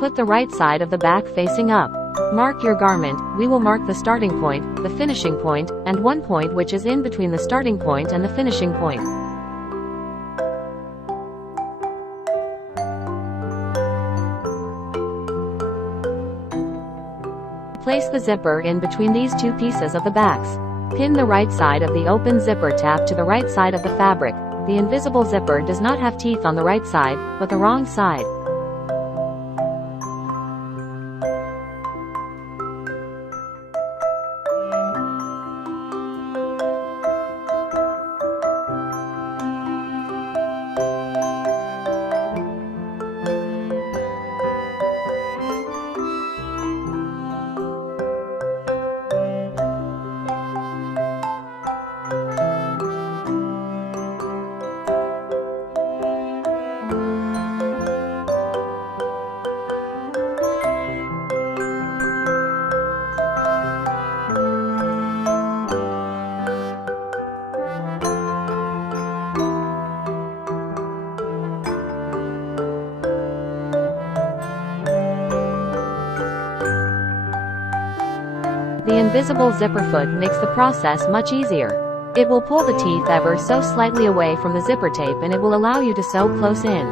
Put the right side of the back facing up. Mark your garment. We will mark the starting point, the finishing point, and one point which is in between the starting point and the finishing point. Place the zipper in between these two pieces of the backs. Pin the right side of the open zipper tab to the right side of the fabric. The invisible zipper does not have teeth on the right side, but the wrong side. The invisible zipper foot makes the process much easier. It will pull the teeth ever so slightly away from the zipper tape and it will allow you to sew close in.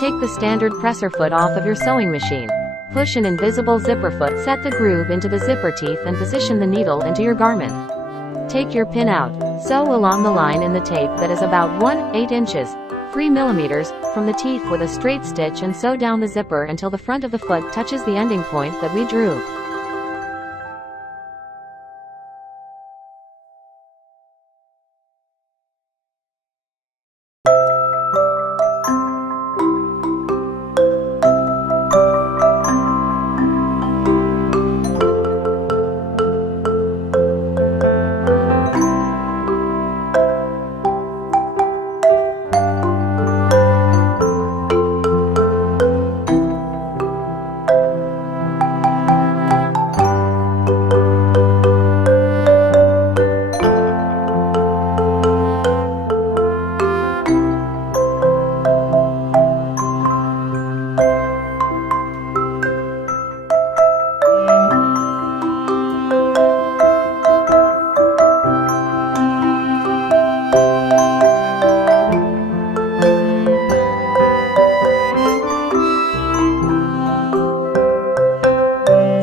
Take the standard presser foot off of your sewing machine. Push an invisible zipper foot, set the groove into the zipper teeth and position the needle into your garment. Take your pin out. Sew along the line in the tape that is about 1/8 inches, 3 millimeters, from the teeth with a straight stitch and sew down the zipper until the front of the foot touches the ending point that we drew.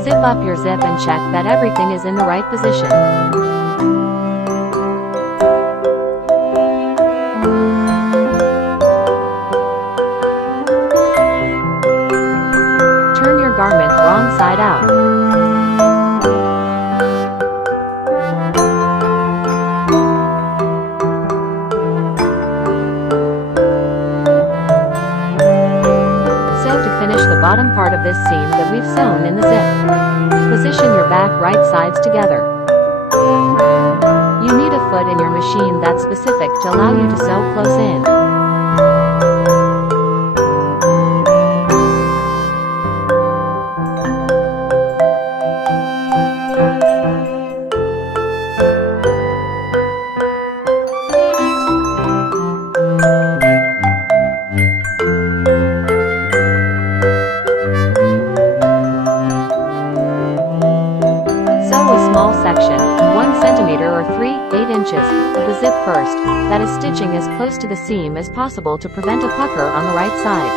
Zip up your zip and check that everything is in the right position. Turn your garment wrong side out. Bottom part of this seam that we've sewn in the zip. Position your back right sides together. You need a foot in your machine that's specific to allow you to sew close in. Section, 1 centimeter or 3/8 inches, of the zip first, that is stitching as close to the seam as possible to prevent a pucker on the right side.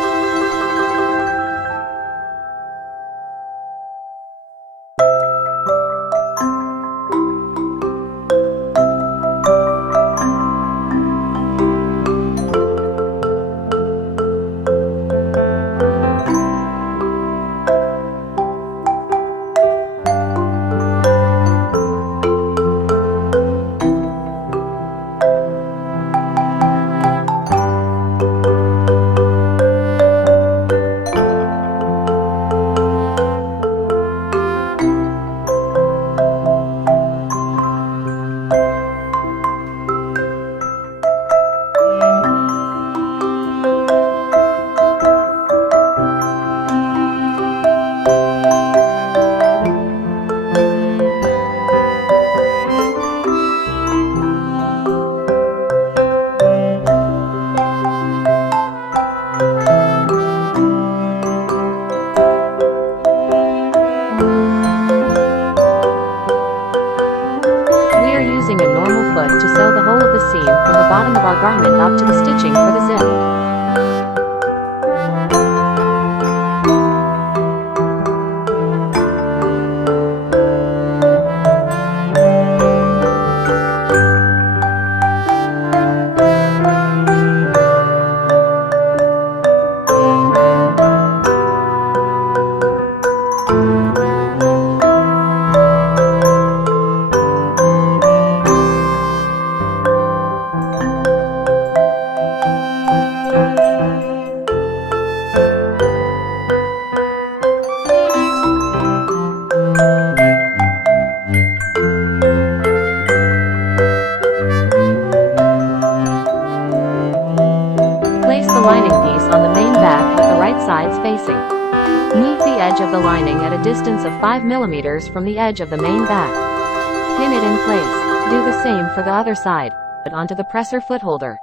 facing. Meet the edge of the lining at a distance of 5 mm from the edge of the main back. Pin it in place. Do the same for the other side. Put onto the presser foot holder.